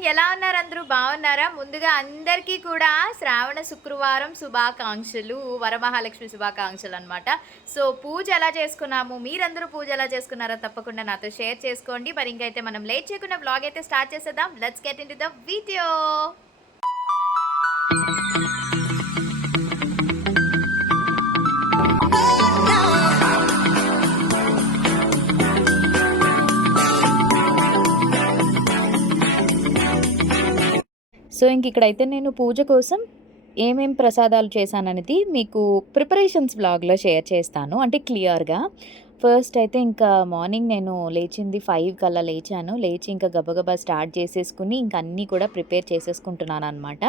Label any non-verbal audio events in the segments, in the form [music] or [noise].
Morning ఎలా ఉన్నారు అందరూ? బాగున్నారా? ముందుగా అందరికీ కూడా శ్రావణ శుక్రవారం శుభాకాంక్షలు వరమహాలక్ష్మి శుభాకాంక్షలు అనమాట సో పూజ ఎలా చేసుకున్నాము? మీరందరూ పూజ ఎలా చేసుకున్నారో తప్పకుండా నాతో షేర్ చేసుకోండి. మరి ఇంకైతే మనం లేట్ చేయకుండా బ్లాగ్ అయితే స్టార్ట్ చేసేద్దాం. Let's get in to the video so ఇంక ఇక్కడైతే నేను పూజ కోసం ఏమేం ప్రసాదాలు చేశాననేది మీకు ప్రిపరేషన్స్ బ్లాగ్లో షేర్ చేస్తాను అంటే క్లియర్గా. ఫస్ట్ అయితే ఇంకా మార్నింగ్ నేను లేచింది ఫైవ్ కల్లా లేచాను. లేచి ఇంకా గబగబా స్టార్ట్ చేసేసుకుని ఇంకా అన్నీ కూడా ప్రిపేర్ చేసేసుకుంటున్నాను అనమాట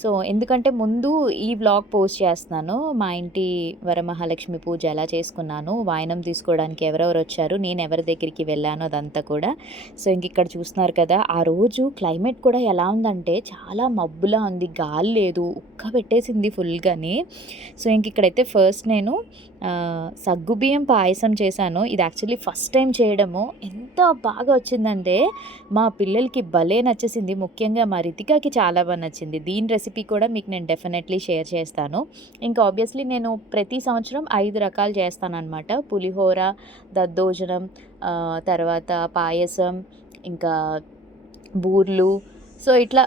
సో ఎందుకంటే ముందు ఈ వ్లాగ్ పోస్ట్ చేస్తున్నాను. మా ఇంటి వరమహాలక్ష్మి పూజ ఎలా చేసుకున్నాను వాయనం తీసుకోవడానికి ఎవరెవరు వచ్చారు నేను ఎవరి దగ్గరికి వెళ్ళాను అదంతా కూడా. సో ఇంక ఇక్కడ చూస్తున్నారు కదా ఆ రోజు క్లైమేట్ కూడా ఎలా ఉందంటే చాలా మబ్బులా ఉంది గాలి లేదు ఉక్క పెట్టేసింది ఫుల్గాని సో ఇంక ఇక్కడైతే ఫస్ట్ నేను సగ్గుబియ్యం పాయసం చేశాను. ఇది యాక్చువల్లీ ఫస్ట్ టైం చేయడము. ఎంత బాగా వచ్చిందంటే మా పిల్లలకి భలే నచ్చేసింది. ముఖ్యంగా మా రితికాకి చాలా బాగా నచ్చింది. దీని రెసిపీ కూడా మీకు నేను డెఫినెట్లీ షేర్ చేస్తాను. ఇంకా ఆబ్వియస్లీ నేను ప్రతి సంవత్సరం ఐదు రకాలు చేస్తానన్నమాట. పులిహోర దద్దోజనం తర్వాత పాయసం ఇంకా బూర్లు. సో ఇట్లా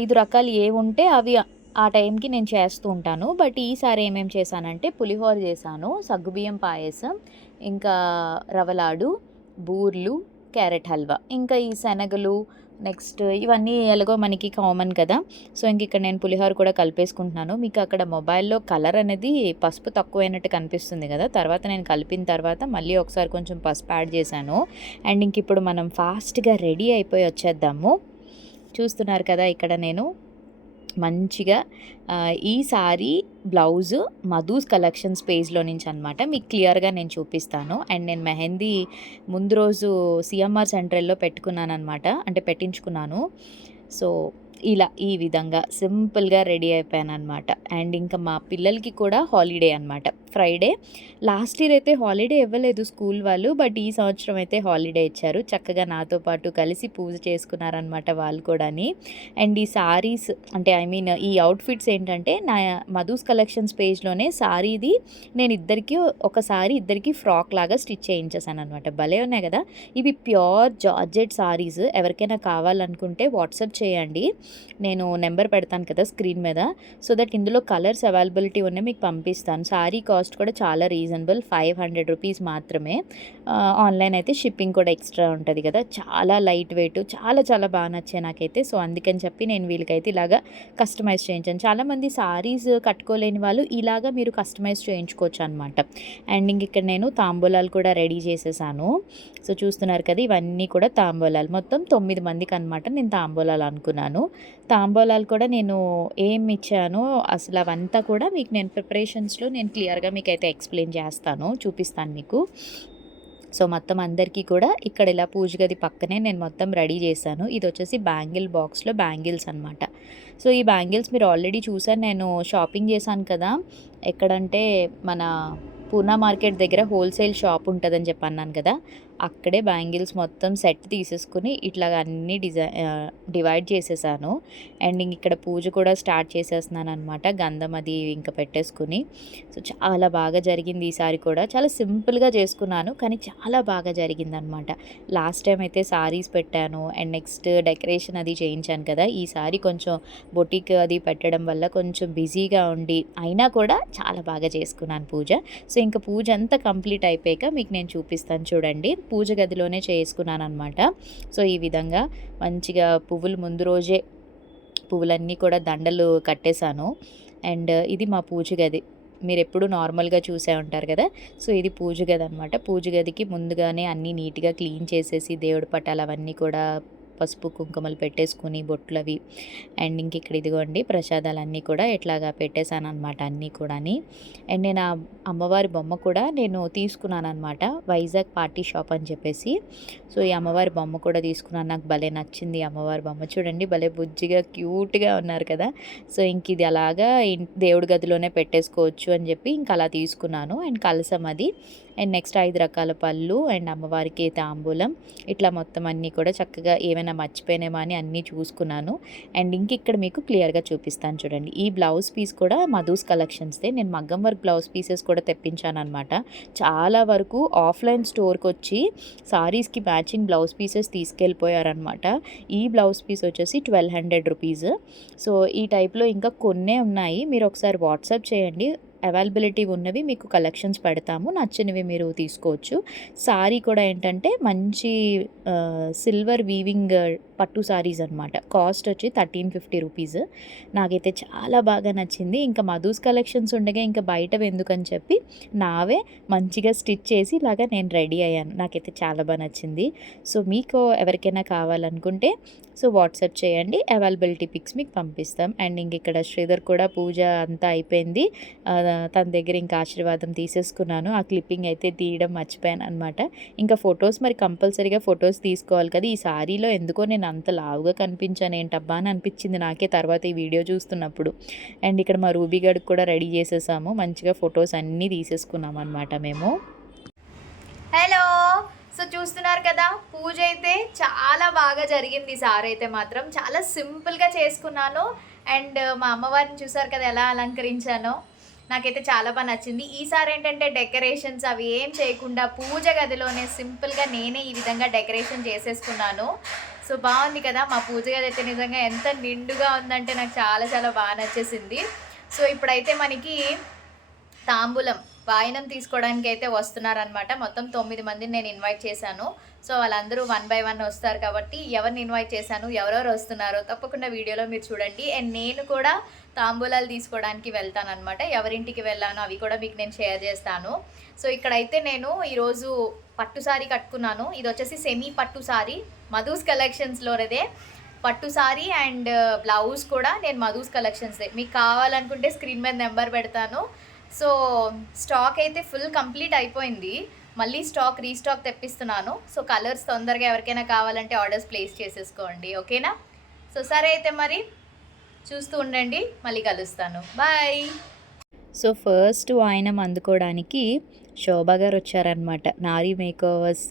ఐదు రకాలు ఏవి ఉంటే అవి ఆ టైంకి నేను చేస్తూ ఉంటాను. బట్ ఈసారి ఏమేమి చేశానంటే పులిహోర చేశాను సగ్గుబియ్యం పాయసం ఇంకా రవలాడు బూర్లు క్యారెట్ హల్వా. ఇంకా ఈ శనగలు నెక్స్ట్ ఇవన్నీ ఎలాగో మనకి కామన్ కదా. సో ఇంక ఇక్కడ నేను పులిహోర కూడా కలిపేసుకుంటున్నాను. మీకు అక్కడ మొబైల్లో కలర్ అనేది పసుపు తక్కువైనట్టు కనిపిస్తుంది కదా. తర్వాత నేను కలిపిన తర్వాత మళ్ళీ ఒకసారి కొంచెం పసుపు యాడ్ చేశాను. అండ్ ఇంక ఇప్పుడు మనం ఫాస్ట్గా రెడీ అయిపోయి వచ్చేద్దాము. చూస్తున్నారు కదా ఇక్కడ నేను మంచిగా ఈ సారీ బ్లౌజ్ మధుస్ కలెక్షన్స్ పేజ్లో నుంచి అనమాట మీకు క్లియర్గా నేను చూపిస్తాను. అండ్ నేను మెహందీ ముందు రోజు సిఎంఆర్ సెంట్రల్లో పెట్టుకున్నాను అనమాట అంటే పెట్టించుకున్నాను. సో ఇలా ఈ విధంగా సింపుల్గా రెడీ అయిపోయాను అనమాట అండ్ ఇంకా మా పిల్లలకి కూడా హాలిడే అనమాట ఫ్రైడే. లాస్ట్ ఇయర్ అయితే హాలిడే ఇవ్వలేదు స్కూల్ వాళ్ళు బట్ ఈ సంవత్సరం అయితే హాలిడే ఇచ్చారు. చక్కగా నాతో పాటు కలిసి పూజ చేసుకున్నారనమాట వాళ్ళు కూడాని. అండ్ ఈ సారీస్ అంటే ఐ మీన్ ఈ అవుట్ఫిట్స్ ఏంటంటే నా మధుస్ కలెక్షన్స్ పేజ్లోనే సారీది నేను ఇద్దరికి ఒక సారీ ఇద్దరికి ఫ్రాక్ లాగా స్టిచ్ చేయించేసాను అనమాట భలే ఉన్నాయి కదా! ఇవి ప్యూర్ జార్జెట్ సారీస్. ఎవరికైనా కావాలనుకుంటే వాట్సాప్ చేయండి. నేను నెంబర్ పెడతాను కదా స్క్రీన్ మీద. సో దట్ ఇందులో కలర్స్ అవైలబిలిటీ ఉన్నాయి మీకు పంపిస్తాను. సారీ కాస్ట్ కూడా చాలా రీజనబుల్ ఫైవ్ హండ్రెడ్ రూపీస్ మాత్రమే. ఆన్లైన్ అయితే షిప్పింగ్ కూడా ఎక్స్ట్రా ఉంటుంది కదా. చాలా లైట్ వెయిట్ చాలా చాలా బాగా నచ్చాయి నాకైతే. సో అందుకని చెప్పి నేను వీళ్ళకైతే ఇలాగా కస్టమైజ్ చేయించాను. చాలామంది సారీస్ కట్టుకోలేని వాళ్ళు ఇలాగా మీరు కస్టమైజ్ చేయించుకోవచ్చు అనమాట అండ్ ఇంక ఇక్కడ నేను తాంబూలాలు కూడా రెడీ చేసేసాను. సో చూస్తున్నారు కదా ఇవన్నీ కూడా తాంబూలాలు. మొత్తం తొమ్మిది మందికి అనమాట నేను తాంబూలాలు అనుకున్నాను. తాంబూలాలు కూడా నేను ఏం ఇచ్చాను అసలు అవంతా కూడా మీకు నేను ప్రిపరేషన్స్లో నేను క్లియర్గా మీకు అయితే ఎక్స్ప్లెయిన్ చేస్తాను చూపిస్తాను మీకు. సో మొత్తం అందరికీ కూడా ఇక్కడ ఇలా పూజ గది పక్కనే నేను మొత్తం రెడీ చేశాను. ఇది వచ్చేసి బ్యాంగిల్ బాక్స్లో బ్యాంగిల్స్ అనమాట సో ఈ బ్యాంగిల్స్ మీరు ఆల్రెడీ చూసాను నేను షాపింగ్ చేశాను కదా. ఎక్కడంటే మన పూనా మార్కెట్ దగ్గర హోల్సేల్ షాప్ ఉంటుందని చెప్పి అన్నాను కదా. అక్కడే బ్యాంగిల్స్ మొత్తం సెట్ తీసేసుకుని ఇట్లాగా అన్ని డిజై డివైడ్ చేసేసాను. అండ్ ఇక్కడ పూజ కూడా స్టార్ట్ చేసేస్తున్నాను అనమాట గంధం అది ఇంకా పెట్టేసుకుని. సో చాలా బాగా జరిగింది ఈసారి కూడా. చాలా సింపుల్గా చేసుకున్నాను కానీ చాలా బాగా జరిగింది అనమాట లాస్ట్ టైం అయితే సారీస్ పెట్టాను అండ్ నెక్స్ట్ డెకరేషన్ అది చేయించాను కదా. ఈసారి కొంచెం బొటిక్ అది పెట్టడం వల్ల కొంచెం బిజీగా ఉండి అయినా కూడా చాలా బాగా చేసుకున్నాను పూజ. సో ఇంకా పూజ అంతా కంప్లీట్ అయిపోయాక మీకు నేను చూపిస్తాను చూడండి. పూజ గదిలోనే చేసుకున్నాను అనమాట సో ఈ విధంగా మంచిగా పువ్వులు ముందు రోజే పువ్వులన్నీ కూడా దండలు కట్టేశాను. అండ్ ఇది మా పూజ గది. మీరు ఎప్పుడు నార్మల్గా చూసే ఉంటారు కదా? సో ఇది పూజ గది అనమాట పూజ గదికి ముందుగానే అన్నీ నీట్గా క్లీన్ చేసేసి దేవుడి పటాలు అవన్నీ కూడా పసుపు కుంకుమలు పెట్టేసుకుని బొట్లు అవి అండ్ ఇంక ఇక్కడ ఇదిగోండి ప్రసాదాలన్నీ కూడా ఇట్లాగా పెట్టేశాను అనమాట అన్నీ కూడాని. అండ్ నేను ఆ అమ్మవారి బొమ్మ కూడా నేను తీసుకున్నాను అనమాట వైజాగ్ పార్టీ షాప్ అని చెప్పేసి. సో ఈ అమ్మవారి బొమ్మ కూడా తీసుకున్నాను. నాకు భలే నచ్చింది అమ్మవారి బొమ్మ. చూడండి భలే బుజ్జిగా క్యూట్గా ఉన్నారు కదా. సో ఇంక ఇది అలాగా దేవుడి గదిలోనే పెట్టేసుకోవచ్చు అని చెప్పి ఇంక అలా తీసుకున్నాను. అండ్ కలసం అది. అండ్ నెక్స్ట్ ఐదు రకాల పళ్ళు అండ్ అమ్మవారికి తాంబూలం. ఇట్లా మొత్తం అన్నీ కూడా చక్కగా ఏమైనా మర్చిపోయినామా అని అన్నీ చూసుకున్నాను. అండ్ ఇంక ఇక్కడ మీకు క్లియర్గా చూపిస్తాను చూడండి. ఈ బ్లౌజ్ పీస్ కూడా మధుస్ కలెక్షన్స్దే. నేను మగ్గం వర్క్ బ్లౌజ్ పీసెస్ కూడా తెప్పించాను అనమాట చాలా వరకు ఆఫ్లైన్ స్టోర్కి వచ్చి సారీస్కి మ్యాచింగ్ బ్లౌజ్ పీసెస్ తీసుకెళ్ళిపోయారనమాట ఈ బ్లౌజ్ పీస్ వచ్చేసి ట్వెల్వ్ హండ్రెడ్ రూపీస్. సో ఈ టైప్లో ఇంకా కొన్నే ఉన్నాయి. మీరు ఒకసారి వాట్సాప్ చేయండి. అవైలబిలిటీ ఉన్నవి మీకు కలెక్షన్స్ పెడతాము నచ్చినవి మీరు తీసుకోవచ్చు. సారీ కూడా ఏంటంటే మంచి సిల్వర్ వీవింగ్ పట్టు సారీస్ అనమాట కాస్ట్ వచ్చి థర్టీన్ ఫిఫ్టీ రూపీస్ నాకైతే చాలా బాగా నచ్చింది. ఇంకా మధుస్ కలెక్షన్స్ ఉండగా ఇంకా బయట ఎందుకని చెప్పి నావే మంచిగా స్టిచ్ చేసి ఇలాగా నేను రెడీ అయ్యాను. నాకైతే చాలా బాగా నచ్చింది. సో మీకు ఎవరికైనా కావాలనుకుంటే సో వాట్సాప్ చేయండి. అవైలబిలిటీ పిక్స్ మీకు పంపిస్తాం. అండ్ ఇంక ఇక్కడ శ్రీధర్ కూడా పూజ అంతా అయిపోయింది. తన దగ్గర ఇంకా ఆశీర్వాదం తీసేసుకున్నాను. ఆ క్లిప్పింగ్ అయితే తీయడం మర్చిపోయాను అనమాట ఇంకా ఫొటోస్ మరి కంపల్సరీగా ఫొటోస్ తీసుకోవాలి కదా. ఈ సారీలో ఎందుకో నేను అంత లావుగా కనిపించాను ఏంటబ్బా అని అనిపించింది నాకే తర్వాత ఈ వీడియో చూస్తున్నప్పుడు. అండ్ ఇక్కడ మా రూబీ గడికి కూడా రెడీ చేసేసాము. మంచిగా ఫొటోస్ అన్నీ తీసేసుకున్నాం అనమాట మేము. హలో! సో చూస్తున్నారు కదా పూజ అయితే చాలా బాగా జరిగింది సార్ అయితే మాత్రం. చాలా సింపుల్గా చేసుకున్నాను. అండ్ మా అమ్మవారిని చూసారు కదా ఎలా అలంకరించానో. నాకైతే చాలా బాగా నచ్చింది. ఈసారి ఏంటంటే డెకరేషన్స్ అవి ఏం చేయకుండా పూజ గదిలోనే సింపుల్గా నేనే ఈ విధంగా డెకరేషన్ చేసేసుకున్నాను. సో బాగుంది కదా మా పూజ గది అయితే నిజంగా ఎంత నిండుగా ఉందంటే నాకు చాలా చాలా బాగా నచ్చేసింది. సో ఇప్పుడైతే మనకి తాంబూలం వాయినం తీసుకోవడానికి అయితే వస్తున్నారనమాట మొత్తం తొమ్మిది మందిని నేను ఇన్వైట్ చేశాను. సో వాళ్ళందరూ వన్ బై వన్ వస్తారు కాబట్టి ఎవరిని ఇన్వైట్ చేశాను ఎవరెవరు వస్తున్నారో తప్పకుండా వీడియోలో మీరు చూడండి. అండ్ నేను కూడా తాంబూలాలు తీసుకోవడానికి వెళ్తాను అనమాట ఎవరింటికి వెళ్ళాను అవి కూడా మీకు నేను షేర్ చేస్తాను. సో ఇక్కడైతే నేను ఈరోజు పట్టు సారీ కట్టుకున్నాను. ఇది వచ్చేసి సెమీ పట్టు సారీ. మధుస్ కలెక్షన్స్లోదే పట్టు సారీ అండ్ బ్లౌజ్ కూడా నేను మధుస్ కలెక్షన్స్ మీకు కావాలనుకుంటే స్క్రీన్ మీద నెంబర్ పెడతాను. సో స్టాక్ అయితే ఫుల్ కంప్లీట్ అయిపోయింది. మళ్ళీ స్టాక్ రీస్టాక్ తెప్పిస్తున్నాను. సో కలర్స్ తొందరగా ఎవరికైనా కావాలంటే ఆర్డర్స్ ప్లేస్ చేసేసుకోండి. ఓకేనా? సో సరే అయితే మరి. చూస్తూ ఉండండి. మళ్ళీ కలుస్తాను. బాయ్ సో ఫస్ట్ వాయినం అందుకోవడానికి శోభా గారు వచ్చారనమాట నారీ మేకోవర్స్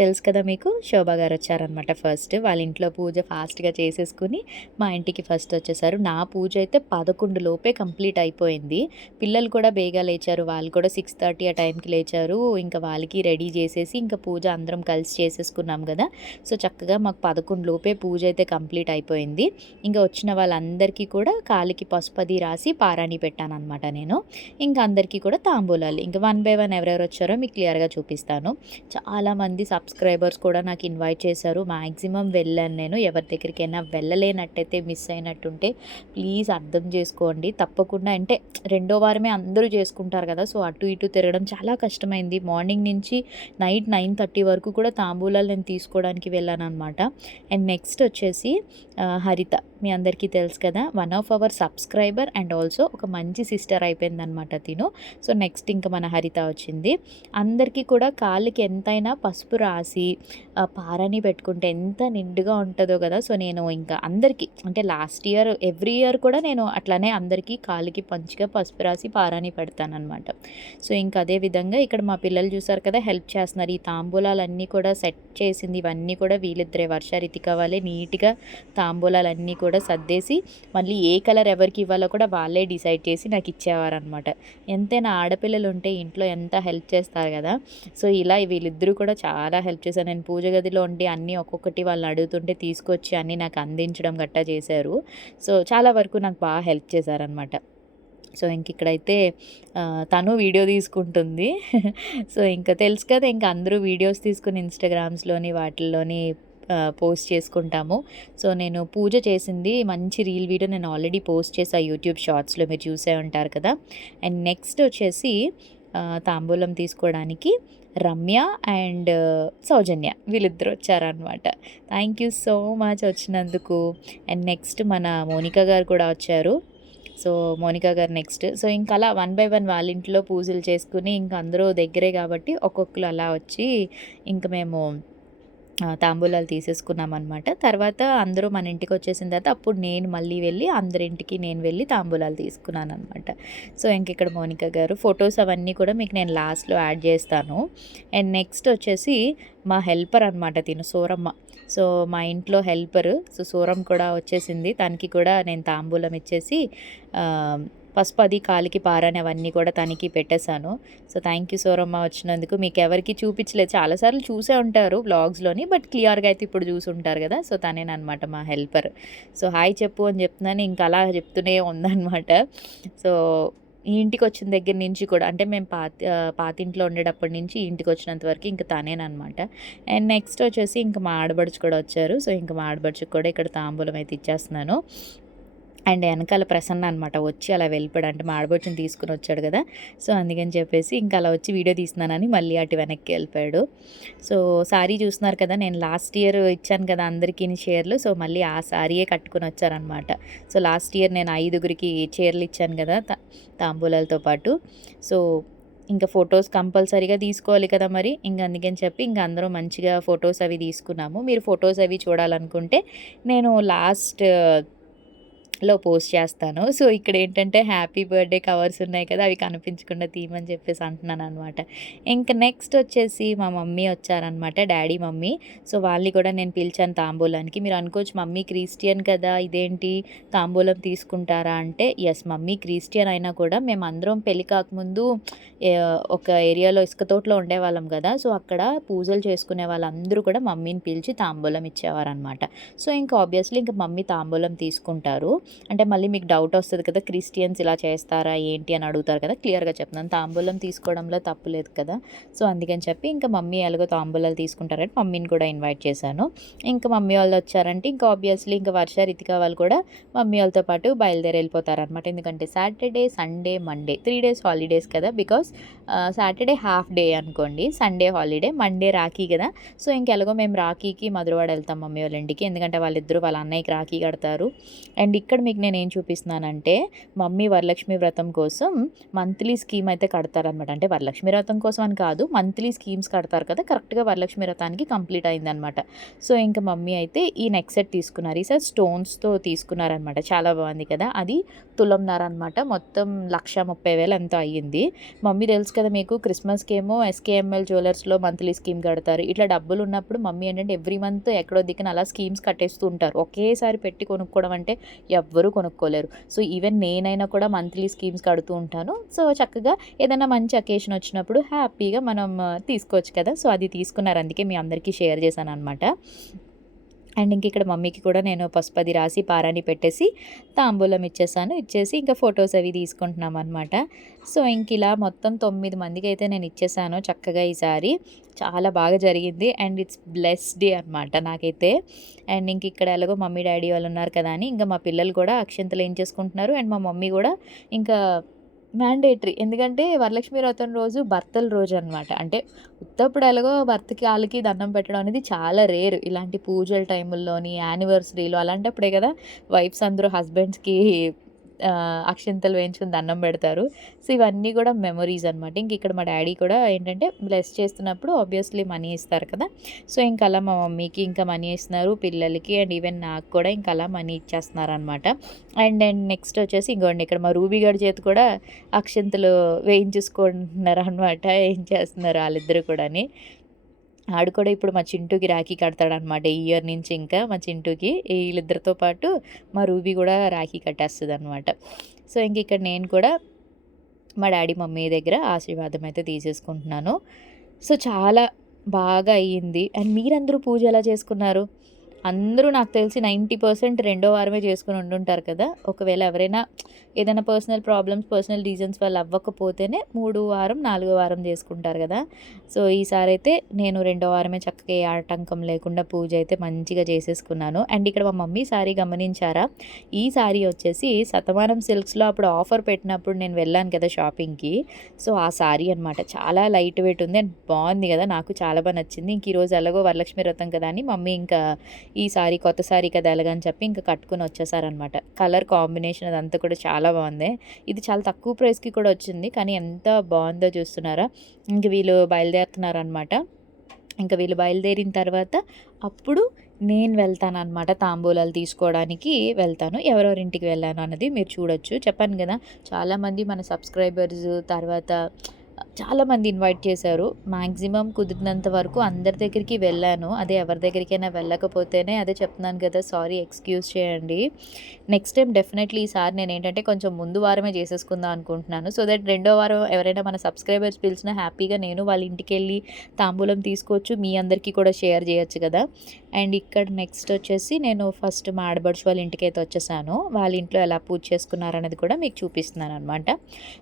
తెలుసు కదా మీకు శోభా గారు వచ్చారనమాట ఫస్ట్. వాళ్ళ ఇంట్లో పూజ ఫాస్ట్గా చేసేసుకుని మా ఇంటికి ఫస్ట్ వచ్చేసారు. నా పూజ అయితే పదకొండు లోపే కంప్లీట్ అయిపోయింది. పిల్లలు కూడా బేగా లేచారు. వాళ్ళు కూడా సిక్స్ థర్టీ ఆ టైంకి లేచారు. ఇంకా వాళ్ళకి రెడీ చేసేసి ఇంకా పూజ అందరం కలిసి చేసేసుకున్నాం కదా. సో చక్కగా మాకు పదకొండు లోపే పూజ అయితే కంప్లీట్ అయిపోయింది. ఇంకా వచ్చిన వాళ్ళందరికీ కూడా కాలికి పసుపది రాసి పారాణి పెట్టాను అనమాట నేను. ఇంకా అందరికీ కూడా తాంబూలాలు. ఇంకా వన్ బై వన్ ఎవరెవరు వచ్చారో మీకు క్లియర్గా చూపిస్తాను. చాలామంది సబ్స్క్రైబర్స్ కూడా నాకు ఇన్వైట్ చేశారు. మ్యాక్సిమం వెళ్ళాను నేను. ఎవరి దగ్గరికైనా వెళ్ళలేనట్టయితే మిస్ అయినట్టుంటే ప్లీజ్ అర్థం చేసుకోండి. తప్పకుండా అంటే రెండో వారమే అందరూ చేసుకుంటారు కదా సో అటు ఇటు తిరగడం చాలా కష్టమైంది. మార్నింగ్ నుంచి నైట్ నైన్ థర్టీ వరకు కూడా తాంబూలాలు నేను తీసుకోవడానికి వెళ్ళాను అనమాట అండ్ నెక్స్ట్ వచ్చేసి హరిత. మీ అందరికీ తెలుసు కదా one of our subscriber and also ఒక మంచి సిస్టర్ అయిపోయిందనమాట తిను. సో నెక్స్ట్ ఇంకా మన హరిత వచ్చింది. అందరికీ కూడా కాళ్ళకి ఎంతైనా పసుపు రాసి పారని పెట్టుకుంటే ఎంత నిండుగా ఉంటుందో కదా. సో నేను ఇంకా అందరికీ అంటే లాస్ట్ ఇయర్ ఎవ్రీ ఇయర్ కూడా నేను అట్లానే అందరికీ కాళ్ళకి పంచిగా పసుపు రాసి పారాని పెడతానమాట సో ఇంకా అదే విధంగా ఇక్కడ మా పిల్లలు చూసారు కదా హెల్ప్ చేస్తున్నారు. ఈ తాంబూలాలన్నీ కూడా సెట్ చేసింది ఇవన్నీ కూడా వీళ్ళిద్దరే. వర్ష రితిక వాళ్ళే నీట్గా తాంబూలాలన్నీ కూడా కూడా సర్దేసి మళ్ళీ ఏ కలర్ ఎవరికి ఇవ్వాలో కూడా వాళ్ళే డిసైడ్ చేసి నాకు ఇచ్చేవారనమాట ఎంతైనా ఆడపిల్లలు ఉంటే ఇంట్లో ఎంత హెల్ప్ చేస్తారు కదా. సో ఇలా వీళ్ళిద్దరూ కూడా చాలా హెల్ప్ చేశారు. నేను పూజ గదిలో ఉండి అన్నీ ఒక్కొక్కటి వాళ్ళని అడుగుతుంటే తీసుకొచ్చి అన్నీ నాకు అందించడం గట్టా చేశారు. సో చాలా వరకు నాకు బాగా హెల్ప్ చేశారనమాట సో ఇంక ఇక్కడైతే తను వీడియో తీసుకుంటుంది. [laughs] సో ఇంకా తెలుసు కదా ఇంకా అందరూ వీడియోస్ తీసుకుని ఇన్స్టాగ్రామ్స్లోని వాటిల్లోని పోస్ట్ చేసుకుంటాము. సో నేను పూజ చేసింది మంచి రీల్ వీడియో నేను ఆల్రెడీ పోస్ట్ చేసా యూట్యూబ్ షార్ట్స్లో మీరు చూసే ఉంటారు కదా. అండ్ నెక్స్ట్ వచ్చేసి తాంబూలం తీసుకోవడానికి రమ్య అండ్ సౌజన్య వీళ్ళిద్దరు వచ్చారనమాట థ్యాంక్ యూ సో మచ్ వచ్చినందుకు. అండ్ నెక్స్ట్ మన మోనికా గారు కూడా వచ్చారు. So Monika garu next. So ఇంకా అలా వన్ బై వన్ వాళ్ళ ఇంట్లో పూజలు చేసుకుని ఇంక అందరూ దగ్గరే కాబట్టి ఒక్కొక్కరు అలా వచ్చి ఇంకా మేము తాంబూలాలు తాంబూలాలు తీసేసుకున్నామనమాట. తర్వాత అందరూ మన ఇంటికి వచ్చేసిన తర్వాత అప్పుడు నేను మళ్ళీ వెళ్ళి అందరింటికి నేను వెళ్ళి తాంబూలాలు తీసుకున్నాను అనమాట సో, ఇంకిక్కడ మోనిక గారు ఫొటోస్ అవన్నీ కూడా మీకు నేను లాస్ట్‌లో యాడ్ చేస్తాను. అండ్ నెక్స్ట్ వచ్చేసి మా హెల్పర్ అనమాట తిను సూరమ్మ. సో, మా ఇంట్లో హెల్పరు. సో, సూరం కూడా వచ్చేసింది. తనకి కూడా నేను తాంబూలం ఇచ్చేసి పసుపు అది కాలికి పారాని అవన్నీ కూడా తనకి పెట్టేసాను. సో, థ్యాంక్ యూ సోరమ్మ వచ్చినందుకు. మీకు ఎవరికి చూపించలేదు. చాలా సార్లు చూసే ఉంటారు బ్లాగ్స్లోని బట్ క్లియర్‌గా అయితే ఇప్పుడు చూసుంటారు కదా! సో, తనేనమాట మా హెల్పర్. సో, హాయ్ చెప్పు అని చెప్తున్నాను. ఇంక అలా చెప్తూనే ఉందనమాట. సో, ఈ ఇంటికొచ్చిన దగ్గర నుంచి కూడా అంటే మేము పాత పాతింట్లో ఉండేటప్పటి నుంచి ఇంటికి వచ్చినంత వరకు ఇంక తనేనమాట అండ్ నెక్స్ట్ వచ్చేసి ఇంక మా ఆడబడుచు కూడా వచ్చారు. సో, ఇంకా మా ఆడబడుచుకు కూడా ఇక్కడ తాంబూలం అయితే ఇచ్చేస్తున్నాను. అండ్ వెనకాల ప్రసన్న అనమాట. వచ్చి అలా వెళ్ళిపోయాడు. అంటే మా తీసుకుని వచ్చాడు కదా! సో, అందుకని చెప్పేసి ఇంకా అలా వచ్చి వీడియో తీస్తున్నానని మళ్ళీ అటు వెనక్కి వెళ్ళిపోయాడు. సో, సారీ చూస్తున్నారు కదా! నేను లాస్ట్ ఇయర్ ఇచ్చాను కదా! అందరికీ చీరలు. సో, మళ్ళీ ఆ సారీయే కట్టుకొని వచ్చారనమాట. సో, లాస్ట్ ఇయర్ నేను ఐదుగురికి చీరలు ఇచ్చాను కదా! తాంబూలాలతో పాటు. సో, ఇంకా ఫొటోస్ కంపల్సరీగా తీసుకోవాలి కదా మరి. ఇంకా అందుకని చెప్పి ఇంక అందరూ మంచిగా ఫొటోస్ అవి తీసుకున్నాము. మీరు ఫొటోస్ అవి చూడాలనుకుంటే నేను లాస్ట్ లో పోస్ట్ చేస్తాను. సో, ఇక్కడ ఏంటంటే హ్యాపీ బర్త్‌డే కవర్స్ ఉన్నాయి కదా! అవి కనిపించకుండా తీయమని చెప్పేసి అంటున్నాను అనమాట ఇంక నెక్స్ట్ వచ్చేసి మా మమ్మీ వచ్చారనమాట. Daddy mummy. సో, వాళ్ళని కూడా నేను పిలిచాను తాంబూలానికి. మీరు అనుకోవచ్చు మమ్మీ క్రిస్టియన్ కదా! ఇదేంటి తాంబూలం తీసుకుంటారా అంటే, ఎస్ మమ్మీ క్రిస్టియన్ అయినా కూడా మేము అందరం పెళ్ళి కాకముందు ఒక ఏరియాలో ఇసుక తోటలో ఉండేవాళ్ళం కదా! సో, అక్కడ పూజలు చేసుకునే వాళ్ళందరూ కూడా మమ్మీని పిలిచి తాంబూలం ఇచ్చేవారనమాట. సో, ఇంకా ఆబ్వియస్లీ ఇంకా మమ్మీ తాంబూలం తీసుకుంటారు. అంటే మళ్ళీ మీకు డౌట్ వస్తుంది కదా! క్రిస్టియన్స్ ఇలా చేస్తారా ఏంటి అని అడుగుతారు కదా! క్లియర్‌గా చెప్తున్నాను. తాంబూలం తీసుకోవడంలో తప్పు లేదు కదా! సో, అందుకని చెప్పి ఇంకా మమ్మీ ఎలాగో తాంబూలాలు తీసుకుంటారని మమ్మీని కూడా ఇన్వైట్ చేశాను. ఇంకా మమ్మీ వాళ్ళు వచ్చారంటే ఇంకా ఆబ్వియస్లీ ఇంకా వర్ష, రితిక వాళ్ళు కూడా మమ్మీ వాళ్ళతో పాటు బయలుదేరి వెళ్ళిపోతారనమాట. ఎందుకంటే Saturday, Sunday, Monday three days holidays కదా! బికాస్ సాటర్డే హాఫ్ డే అనుకోండి. Sunday holiday. మండే రాఖీ కదా! సో, ఇంకెలాగో మేము రాఖీకి మధురవాడ వెళ్తాం మమ్మీ వాళ్ళ ఇంటికి. ఎందుకంటే వాళ్ళిద్దరూ వాళ్ళ అన్నయ్యకి రాఖీ కడతారు. అండ్ ఇక్కడ మీకు నేను ఏం చూపిస్తున్నానంటే మమ్మీ వరలక్ష్మి వ్రతం కోసం మంత్లీ స్కీమ్ అయితే కడతారనమాట. అంటే వరలక్ష్మి వ్రతం కోసం అని కాదు. మంత్లీ స్కీమ్స్ కడతారు కదా! కరెక్ట్‌గా వరలక్ష్మి వ్రతానికి కంప్లీట్ అయిందనమాట. సో, ఇంకా మమ్మీ అయితే ఈ నెక్ సెట్ తీసుకున్నారు. ఈసారి స్టోన్స్‌తో తీసుకున్నారనమాట. చాలా బాగుంది కదా! అది తులంన్నర అనమాట. మొత్తం 1,30,000 ఎంతో అయ్యింది. మమ్మీ తెలుసు కదా మీకు క్రిస్మస్కి ఏమో ఎస్‌కేఎంఎల్ జ్యువెలర్స్‌లో మంత్లీ స్కీమ్ కడతారు. ఇట్లా డబ్బులు ఉన్నప్పుడు మమ్మీ ఏంటంటే ఎవ్రీ మంత్ ఎక్కడో దిక్కున అలా స్కీమ్స్ కట్టేస్తూ ఉంటారు. ఒకేసారి పెట్టి కొనుక్కోవడం అంటే ఎవ్వరూ కొనుక్కోలేరు. సో, ఈవెన్ నేనైనా కూడా మంత్లీ స్కీమ్స్ కడుతూ ఉంటాను. సో, చక్కగా ఏదైనా మంచి అకేషన్ వచ్చినప్పుడు హ్యాపీగా మనం తీసుకోవచ్చు కదా! సో, అది తీసుకున్నారు. అందుకే మీ అందరికీ షేర్ చేశాను అనమాట అండ్ ఇంక ఇక్కడ మమ్మీకి కూడా నేను పసుపది రాసి పారాని పెట్టేసి తాంబూలం ఇచ్చేసాను. ఇచ్చేసి ఇంకా ఫొటోస్ అవి తీసుకుంటున్నాం అనమాట సో, ఇంక ఇలా మొత్తం తొమ్మిది మందికి అయితే నేను ఇచ్చేసాను చక్కగా ఈసారి. చాలా బాగా జరిగింది. అండ్ ఇట్స్ బ్లెస్డ్ డే అనమాట నాకైతే. అండ్ ఇంక ఇక్కడ ఎలాగో మమ్మీ, డాడీ వాళ్ళు ఉన్నారు కదా! అని ఇంకా మా పిల్లలు కూడా అక్షంతలు ఏం చేసుకుంటున్నారు అండ్ మా మమ్మీ కూడా ఇంకా మ్యాండేటరీ. ఎందుకంటే వరలక్ష్మి వ్రతం రోజు భర్తల రోజు అనమాట అంటే ఉత్తప్పుడు ఎలాగో భర్తకి వాళ్ళకి దండం పెట్టడం అనేది చాలా రేర్. ఇలాంటి పూజల టైముల్లోని, యానివర్సరీలు అలాంటప్పుడే కదా! వైఫ్స్ అందరూ హస్బెండ్స్‌కి అక్షింతలు వేయించుకుని దండం పెడతారు. సో, ఇవన్నీ కూడా మెమరీస్ అనమాట. ఇంక ఇక్కడ మా డాడీ కూడా ఏంటంటే బ్లెస్ చేస్తున్నప్పుడు ఆబ్వియస్లీ మనీ ఇస్తారు కదా! సో, ఇంక అలా మా మమ్మీకి ఇంకా మనీ ఇస్తున్నారు. పిల్లలకి అండ్ ఈవెన్ నాకు కూడా ఇంకా అలా మనీ ఇచ్చేస్తున్నారనమాట. అండ్ అండ్ నెక్స్ట్ వచ్చేసి ఇంకోండి ఇక్కడ మా రూబీ గాడి చేత కూడా అక్షింతలు చేస్తున్నారు వాళ్ళిద్దరు కూడా కూడాని. ఆడు కూడా ఇప్పుడు మా చింటూకి రాఖీ కడతాడనమాట. ఈ ఇయర్ నుంచి ఇంకా మా చింటూకి. వీళ్ళిద్దరితో పాటు మా రూబీ కూడా రాఖీ కట్టేస్తదనమాట. సో, ఇంక ఇక్కడ నేను కూడా మా డాడీ మమ్మీ దగ్గర ఆశీర్వాదం అయితే తీసేసుకుంటున్నాను. సో, చాలా బాగా అయ్యింది. అండ్ మీరందరూ పూజ ఎలా చేసుకున్నారు? అందరూ నాకు తెలిసి 90% రెండో వారమే చేసుకుని ఉండుంటారు కదా! ఒకవేళ ఎవరైనా ఏదైనా పర్సనల్ ప్రాబ్లమ్స్, పర్సనల్ రీజన్స్ వాళ్ళు అవ్వకపోతేనే మూడు వారం, నాలుగో వారం చేసుకుంటారు కదా! సో, ఈసారైతే నేను రెండో వారమే చక్కగా ఏ ఆటంకం లేకుండా పూజ అయితే మంచిగా చేసేసుకున్నాను. అండ్ ఇక్కడ మా మమ్మీ సారీ గమనించారా? ఈ సారీ వచ్చేసి శతమానం సిల్క్స్‌లో అప్పుడు ఆఫర్ పెట్టినప్పుడు నేను వెళ్ళాను కదా షాపింగ్‌కి. సో, ఆ సారీ అనమాట. చాలా లైట్ వెయిట్ ఉంది. అండ్ బాగుంది కదా! నాకు చాలా బాగా నచ్చింది. ఇంక ఈరోజు ఎలాగో వరలక్ష్మి వ్రతం కదా! అని మమ్మీ ఇంకా ఈ సారీ కొత్త సారీ కదా! ఎలాగని చెప్పి ఇంకా కట్టుకొని వచ్చేసారనమాట. కలర్ కాంబినేషన్ అదంతా కూడా చాలా బాగుంది. ఇది చాలా తక్కువ ప్రైస్‌కి కూడా వచ్చింది. కానీ ఎంత బాగుందో చూస్తున్నారా? ఇంక వీళ్ళు బయలుదేరుతున్నారనమాట. ఇంకా వీళ్ళు బయలుదేరిన తర్వాత అప్పుడు నేను వెళ్తాననమాట తాంబూలాలు తీసుకోవడానికి వెళ్తాను. ఎవరెవరి ఇంటికి వెళ్ళాను అన్నది మీరు చూడొచ్చు. చెప్పాను కదా చాలామంది మన సబ్స్క్రైబర్స్ తర్వాత చాలామంది ఇన్వైట్ చేశారు. మ్యాక్సిమం కుదిరినంత వరకు అందరి దగ్గరికి వెళ్ళాను. అదే ఎవరి దగ్గరికైనా వెళ్ళకపోతేనే అదే చెప్తున్నాను కదా సారీ ఎక్స్‌క్యూజ్ చేయండి. నెక్స్ట్ టైం డెఫినెట్‌లీ ఈసారి నేనేంటంటే కొంచెం ముందు వారమే చేసేసుకుందాం అనుకుంటున్నాను. సో దట్ రెండో వారం ఎవరైనా మన సబ్స్క్రైబర్స్ పిలిచినా హ్యాపీగా నేను వాళ్ళ ఇంటికెళ్ళి తాంబూలం తీసుకోవచ్చు. మీ అందరికీ కూడా షేర్ చేయొచ్చు కదా అండ్ ఇక్కడ నెక్స్ట్ వచ్చేసి నేను ఫస్ట్ మా ఆడబడుచు వాళ్ళ ఇంటికైతే వచ్చేసాను. వాళ్ళ ఇంట్లో ఎలా పూజ చేసుకున్నారనేది కూడా మీకు చూపిస్తున్నాను అనమాట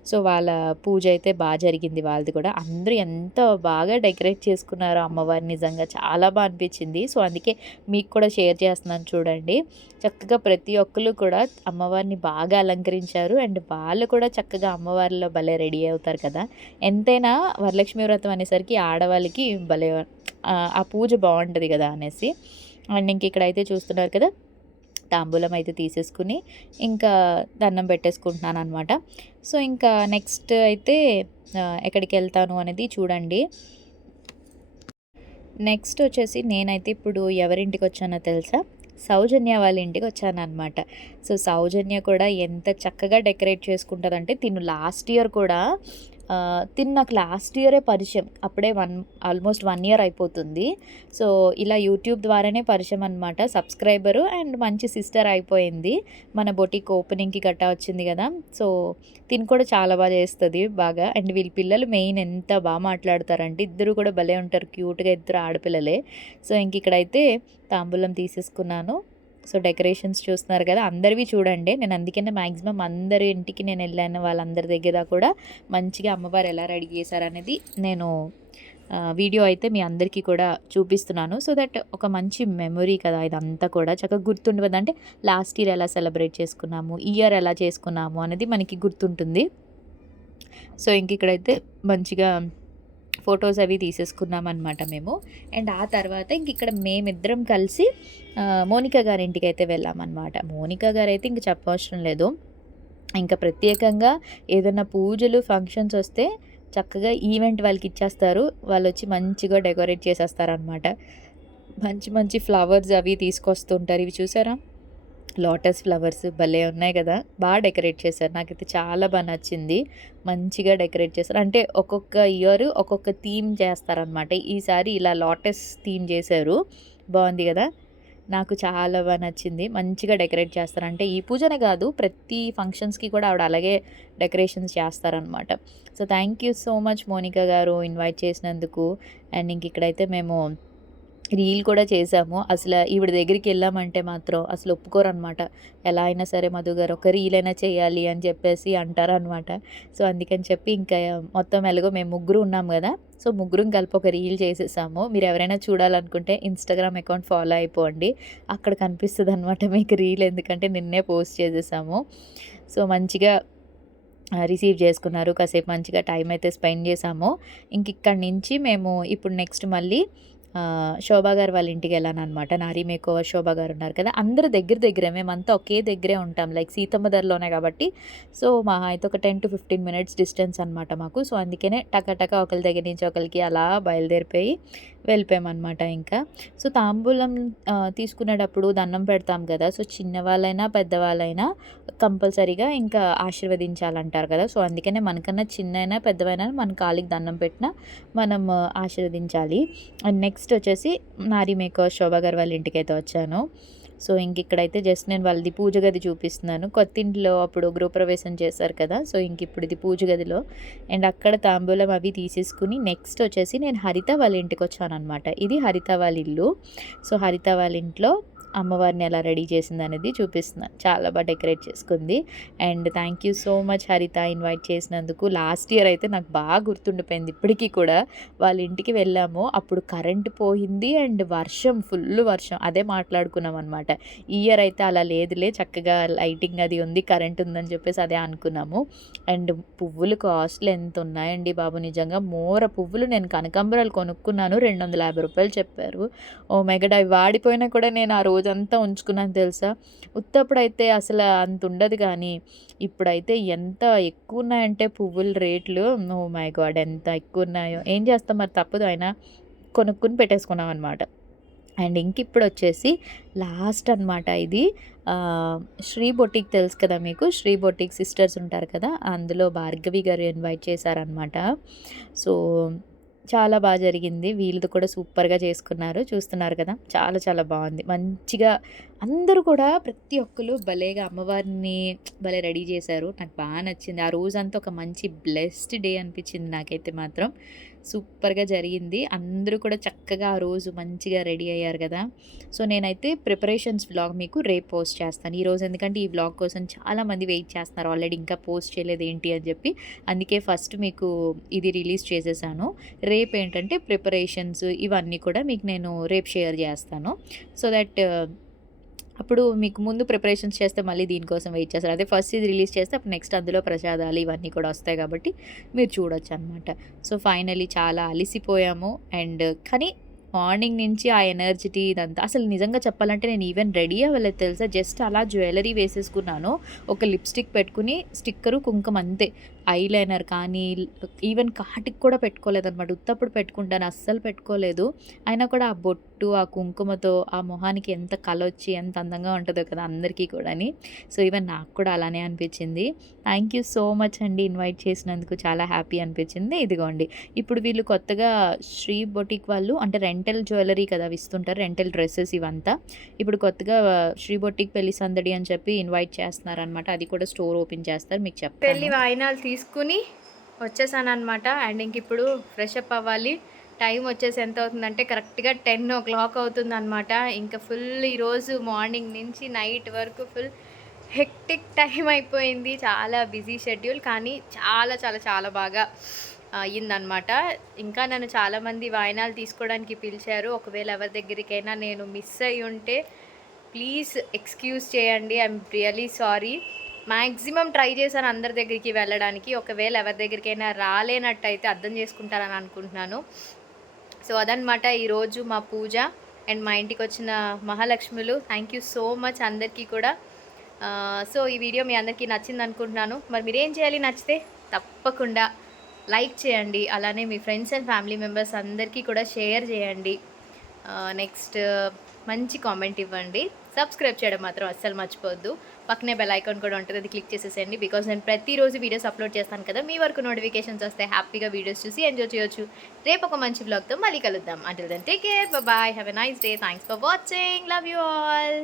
సో వాళ్ళ పూజ అయితే బాగా జరిగింది వాళ్ళది కూడా. అందరూ ఎంత బాగా డెకరేట్ చేసుకున్నారో అమ్మవారు నిజంగా చాలా బాగా అనిపించింది. సో అందుకే మీకు కూడా షేర్ చేస్తున్నాను చూడండి. చక్కగా ప్రతి ఒక్కరు కూడా అమ్మవారిని బాగా అలంకరించారు. అండ్ వాళ్ళు కూడా చక్కగా అమ్మవారిలో భలే రెడీ అవుతారు కదా! ఎంతైనా వరలక్ష్మి వ్రతం అనేసరికి ఆడవాళ్ళకి భలే ఆ పూజ బాగుంటుంది కదా అనేసి. అండ్ ఇంక ఇక్కడైతే చూస్తున్నారు కదా! తాంబూలం అయితే తీసేసుకుని ఇంకా దండం పెట్టేసుకుంటున్నాననమాట. సో ఇంకా నెక్స్ట్ అయితే ఎక్కడికి వెళ్తాను అనేది చూడండి. నెక్స్ట్ వచ్చేసి నేనైతే ఇప్పుడు ఎవరింటికొచ్చానో తెలుసా? సౌజన్య వాళ్ళ ఇంటికి వచ్చానమాట సో సౌజన్య కూడా ఎంత చక్కగా డెకరేట్ చేసుకుంటుందంటే తిను లాస్ట్ ఇయర్ కూడా తిన్ నాకు లాస్ట్ ఇయరే పరిచయం. అప్పుడే వన్ ఆల్మోస్ట్ వన్ ఇయర్ అయిపోతుంది. సో ఇలా యూట్యూబ్ ద్వారానే పరిచయం అనమాట. సబ్స్క్రైబరు అండ్ మంచి సిస్టర్ అయిపోయింది. మన బొటిక్ ఓపెనింగ్‌కి గట్టా వచ్చింది కదా సో తిన్ కూడా చాలా బాగా చేస్తుంది బాగా. అండ్ వీళ్ళ పిల్లలు మెయిన్ ఎంత బాగా మాట్లాడతారంటే ఇద్దరు కూడా భలే ఉంటారు. క్యూట్‌గా ఇద్దరు ఆడపిల్లలే. సో ఇంక ఇక్కడైతే తాంబూలం తీసేసుకున్నాను. సో డెకరేషన్స్ చూస్తున్నారు కదా! అందరివి చూడండి. నేను అందుకనే మ్యాక్సిమం అందరి ఇంటికి నేను వెళ్ళాను వాళ్ళందరి దగ్గర కూడా మంచిగా అమ్మవారు ఎలా రెడీ చేశారనేది నేను వీడియో అయితే మీ అందరికీ కూడా చూపిస్తున్నాను. సో దట్ ఒక మంచి మెమొరీ కదా! ఇదంతా కూడా చక్కగా గుర్తుండిపోద్ది. అంటే లాస్ట్ ఇయర్ ఎలా సెలబ్రేట్ చేసుకున్నాము, ఇయర్ ఎలా చేసుకున్నాము అనేది మనకి గుర్తుంటుంది. సో ఇంక ఇక్కడైతే మంచిగా ఫొటోస్ అవి తీసేసుకున్నామనమాట మేము. అండ్ ఆ తర్వాత ఇంక ఇక్కడ మేమిద్దరం కలిసి మోనిక గారి ఇంటికైతే వెళ్ళామనమాట. మోనిక అయితే ఇంక చెప్పవసరం లేదు. ఇంకా ప్రత్యేకంగా ఏదైనా పూజలు, ఫంక్షన్స్ వస్తే చక్కగా ఈవెంట్ వాళ్ళకి ఇచ్చేస్తారు వాళ్ళు వచ్చి మంచిగా డెకరేట్ చేసేస్తారనమాట. మంచి మంచి ఫ్లవర్స్ అవి తీసుకొస్తుంటారు. ఇవి చూసారా? లోటస్ ఫ్లవర్స్ భలే ఉన్నాయి కదా బాగా డెకరేట్ చేశారు. నాకైతే చాలా బాగా నచ్చింది. మంచిగా డెకరేట్ చేశారు. అంటే ఒక్కొక్క ఇయర్ ఒక్కొక్క థీమ్ చేస్తారనమాట. ఈసారి ఇలా లోటస్ థీమ్ చేశారు. బాగుంది కదా నాకు చాలా బాగా నచ్చింది. మంచిగా డెకరేట్ చేస్తారు. అంటే ఈ పూజనే కాదు ప్రతి ఫంక్షన్స్‌కి కూడా ఆవిడ అలాగే డెకరేషన్స్ చేస్తారనమాట. So thank you so much Monika garu invite చేసినందుకు. అండ్ ఇంక ఇక్కడైతే మేము రీల్ కూడా చేశాము. అసలు ఈవిడ దగ్గరికెళ్ళామంటే మాత్రం అసలు ఒప్పుకోరనమాట. ఎలా అయినా సరే మధు గారు ఒక రీల్ అయినా చేయాలి అని చెప్పేసి అంటారనమాట. సో అందుకని చెప్పి ఇంకా మొత్తం ఎలాగో మేము ముగ్గురు ఉన్నాం కదా సో ముగ్గురం కలిపి ఒక రీల్ చేసేసాము. మీరు ఎవరైనా చూడాలనుకుంటే ఇన్‌స్టాగ్రామ్ అకౌంట్ ఫాలో అయిపోండి. అక్కడ కనిపిస్తుంది అనమాట మీకు రీల్ ఎందుకంటే నిన్నే పోస్ట్ చేసేసాము. సో మంచిగా రిసీవ్ చేసుకున్నారు. కాసేపు మంచిగా టైం అయితే స్పెండ్ చేసాము ఇంక ఇక్కడి నుంచి మేము ఇప్పుడు నెక్స్ట్ మళ్ళీ శోభా గారు వాళ్ళ ఇంటికి వెళ్ళానన్నమాట నారీ మేకోవర్ శోభా గారు ఉన్నారు కదా! అందరు దగ్గర దగ్గరే మేమంతా ఒకే దగ్గరే ఉంటాం. లైక్ సీతమ్మ ధరలోనే కాబట్టి సో మా అయితే ఒక 10-15 మినిట్స్ డిస్టెన్స్ అనమాట మాకు. సో అందుకనే టక ఒకరి దగ్గర నుంచి ఒకరికి అలా బయలుదేరిపోయి వెళ్ళిపోయామన్నమాట ఇంకా. సో తాంబూలం తీసుకునేటప్పుడు దండం పెడతాం కదా సో చిన్నవాళ్ళైనా, పెద్దవాళ్ళైనా కంపల్సరీగా ఇంకా ఆశీర్వదించాలంటారు కదా! సో అందుకనే మనకన్నా చిన్నైనా, పెద్దవైనా మన కాలికి దండం పెట్టినా మనం ఆశీర్వదించాలి. అండ్ నెక్స్ట్ వచ్చేసి నారీ మేకోవర్ శోభా గారు వాళ్ళ ఇంటికైతే వచ్చాను. సో ఇంక ఇక్కడైతే జస్ట్ నేను వాళ్ళది పూజ గది చూపిస్తున్నాను. కొత్తింట్లో అప్పుడు గృహప్రవేశం చేశారు కదా! సో ఇంక ఇప్పుడు ఇది పూజ గదిలో. అండ్ అక్కడ తాంబూలం అవి తీసేసుకుని నెక్స్ట్ వచ్చేసి నేను హరిత వాళ్ళ ఇంటికి వచ్చాననమాట ఇది హరిత వాళ్ళ ఇల్లు. సో హరిత వాళ్ళ ఇంట్లో అమ్మవారిని ఎలా రెడీ చేసింది అనేది చూపిస్తున్నాను. చాలా బాగా డెకరేట్ చేసుకుంది. And thank you so much Haritha invite చేసినందుకు. లాస్ట్ ఇయర్ అయితే నాకు బాగా గుర్తుండిపోయింది ఇప్పటికీ కూడా. వాళ్ళ ఇంటికి వెళ్ళాము. అప్పుడు కరెంట్ పోయింది అండ్ వర్షం ఫుల్ వర్షం. అదే మాట్లాడుకున్నామనమాట. ఈ ఇయర్ అయితే అలా లేదులే చక్కగా లైటింగ్ అది ఉంది. కరెంట్ ఉందని చెప్పేసి అదే అనుకున్నాము. అండ్ పువ్వులు కాస్ట్‌లు ఎంత ఉన్నాయండి బాబు నిజంగా. మోర పువ్వులు నేను కనకాంబరాలు కొనుక్కున్నాను. రూ. 250 చెప్పారు. ఓ మెగడ్ అవి వాడిపోయినా కూడా నేను ఆ రోజంతా ఉంచుకున్నాను తెలుసా! ఉత్తప్పుడైతే అసలు అంత ఉండదు కానీ ఇప్పుడైతే ఎంత ఎక్కువ ఉన్నాయంటే పువ్వుల రేట్లు. Oh my god! ఎంత ఎక్కువ ఉన్నాయో ఏం చేస్తాం మరి? తప్పదు అయినా కొనుక్కుని పెట్టేసుకున్నాం అనమాట అండ్ ఇంక ఇప్పుడు వచ్చేసి లాస్ట్ అనమాట ఇది. శ్రీ బొటిక్ తెలుసు కదా మీకు? శ్రీ బొటిక్ సిస్టర్స్ ఉంటారు కదా? అందులో భార్గవి గారు ఇన్వైట్ చేశారనమాట సో చాలా బాగా జరిగింది. వీళ్ళది కూడా సూపర్గా చేసుకున్నారు. చూస్తున్నారు కదా? చాలా చాలా బాగుంది. మంచిగా అందరూ కూడా ప్రతి ఒక్కరు భలేగా అమ్మవారిని భలే రెడీ చేశారు. నాకు బాగా నచ్చింది. ఆ రోజంతా ఒక మంచి బ్లెస్డ్ డే అనిపించింది నాకైతే మాత్రం. సూపర్గా జరిగింది. అందరూ కూడా చక్కగా ఆ రోజు మంచిగా రెడీ అయ్యారు కదా. సో నేనైతే ప్రిపరేషన్స్ వ్లాగ్ మీకు రేపు పోస్ట్ చేస్తాను. ఈరోజు ఎందుకంటే ఈ వ్లాగ్ కోసం చాలామంది వెయిట్ చేస్తున్నారు. ఆల్రెడీ ఇంకా పోస్ట్ చేయలేదు ఏంటి అని చెప్పి. అందుకే ఫస్ట్ మీకు ఇది రిలీజ్ చేసేసాను. రేపు ఏంటంటే ప్రిపరేషన్స్ ఇవన్నీ కూడా మీకు నేను రేపు షేర్ చేస్తాను. సో దట్ అప్పుడు మీకు ముందు ప్రిపరేషన్స్ చేస్తే మళ్ళీ దీనికోసం వెయిట్ చేస్తారు. అదే ఫస్ట్ ఇది రిలీజ్ చేస్తే అప్పుడు నెక్స్ట్ అందులో ప్రసాదాలు ఇవన్నీ కూడా వస్తాయి కాబట్టి మీరు చూడొచ్చు అనమాట సో ఫైనలీ చాలా అలిసిపోయాము అండ్ కానీ మార్నింగ్ నుంచి ఆ ఎనర్జిటీ ఇదంతా అసలు నిజంగా చెప్పాలంటే నేను ఈవెన్ రెడీ అవ్వలేదు తెలుసా? జస్ట్ అలా జ్యువెలరీ వేసేసుకున్నాను. ఒక లిప్స్టిక్ పెట్టుకుని స్టిక్కరు కుంకుమ అంతే. ఐలైనర్ కానీ ఈవెన్ కాటికి కూడా పెట్టుకోలేదన్నమాట. ఉత్తప్పుడు పెట్టుకుంటాను అస్సలు పెట్టుకోలేదు. అయినా కూడా ఆ బొట్టు ఆ కుంకుమతో ఆ మొహానికి ఎంత కళ వచ్చి ఎంత అందంగా ఉంటుందో కదా అందరికీ కూడాని. సో ఈవెన్ నాకు కూడా అలానే అనిపించింది. థ్యాంక్ యూ సో మచ్ అండి ఇన్వైట్ చేసినందుకు. చాలా హ్యాపీ అనిపించింది. ఇదిగోండి. ఇప్పుడు వీళ్ళు కొత్తగా శ్రీ బొటిక్ వాళ్ళు అంటే రెంటల్ జ్యువెలరీ కదా ఇస్తుంటారు రెంటల్ డ్రెస్సెస్ ఇవంతా. ఇప్పుడు కొత్తగా శ్రీ బొటిక్ పెళ్ళి సందడి అని చెప్పి ఇన్వైట్ చేస్తున్నారు అనమాట అది కూడా స్టోర్ ఓపెన్ చేస్తారు. మీకు పెళ్ళి వాయినాలు తీసుకుని వచ్చేసాను అనమాట అండ్ ఇంక ఇప్పుడు ఫ్రెష్ అప్ అవ్వాలి. టైం వచ్చేసి ఎంత అవుతుందంటే కరెక్ట్గా టెన్ ఓ క్లాక్ అవుతుంది అనమాట ఇంకా ఫుల్ ఈరోజు మార్నింగ్ నుంచి నైట్ వరకు ఫుల్ హెక్టిక్ టైం అయిపోయింది. చాలా బిజీ షెడ్యూల్ కానీ చాలా చాలా చాలా బాగా అయ్యిందనమాట ఇంకా నన్ను చాలామంది వాయినాలు తీసుకోవడానికి పిలిచారు. ఒకవేళ ఎవరి దగ్గరికైనా నేను మిస్ అయి ఉంటే ప్లీజ్ ఎక్స్క్యూజ్ చేయండి. I'm really sorry maximum try చేశాను అందరి దగ్గరికి వెళ్ళడానికి. ఒకవేళ ఎవరి దగ్గరికైనా రాలేనట్టయితే అర్థం చేసుకుంటారని అనుకుంటున్నాను. సో అదనమాట ఈరోజు మా పూజ అండ్ మా ఇంటికి వచ్చిన మహాలక్ష్ములు. థ్యాంక్ యూ సో మచ్ అందరికీ కూడా. సో ఈ వీడియో మీ అందరికీ నచ్చింది అనుకుంటున్నాను. మరి మీరేం చేయాలి నచ్చితే తప్పకుండా లైక్ చేయండి. అలానే మీ ఫ్రెండ్స్ అండ్ ఫ్యామిలీ మెంబర్స్ అందరికీ కూడా షేర్ చేయండి. నెక్స్ట్ మంచి కామెంట్ ఇవ్వండి. సబ్స్క్రైబ్ చేయడం మాత్రం అస్సలు మర్చిపోవద్దు. పక్కనే బెల్ ఐకాన్ కూడా ఉంటుంది. అది క్లిక్ చేసేసేయండి. బికాజ్ నేను ప్రతిరోజు వీడియోస్ అప్లోడ్ చేస్తాను కదా మీ వరకు నోటిఫికేషన్స్ వస్తే హ్యాపీగా వీడియోస్ చూసి ఎంజాయ్ చేయొచ్చు. రేపు ఒక మంచి బ్లాగ్తో మళ్ళీ కలుద్దాం. అంటే then take care bye have a nice day thanks for watching love you all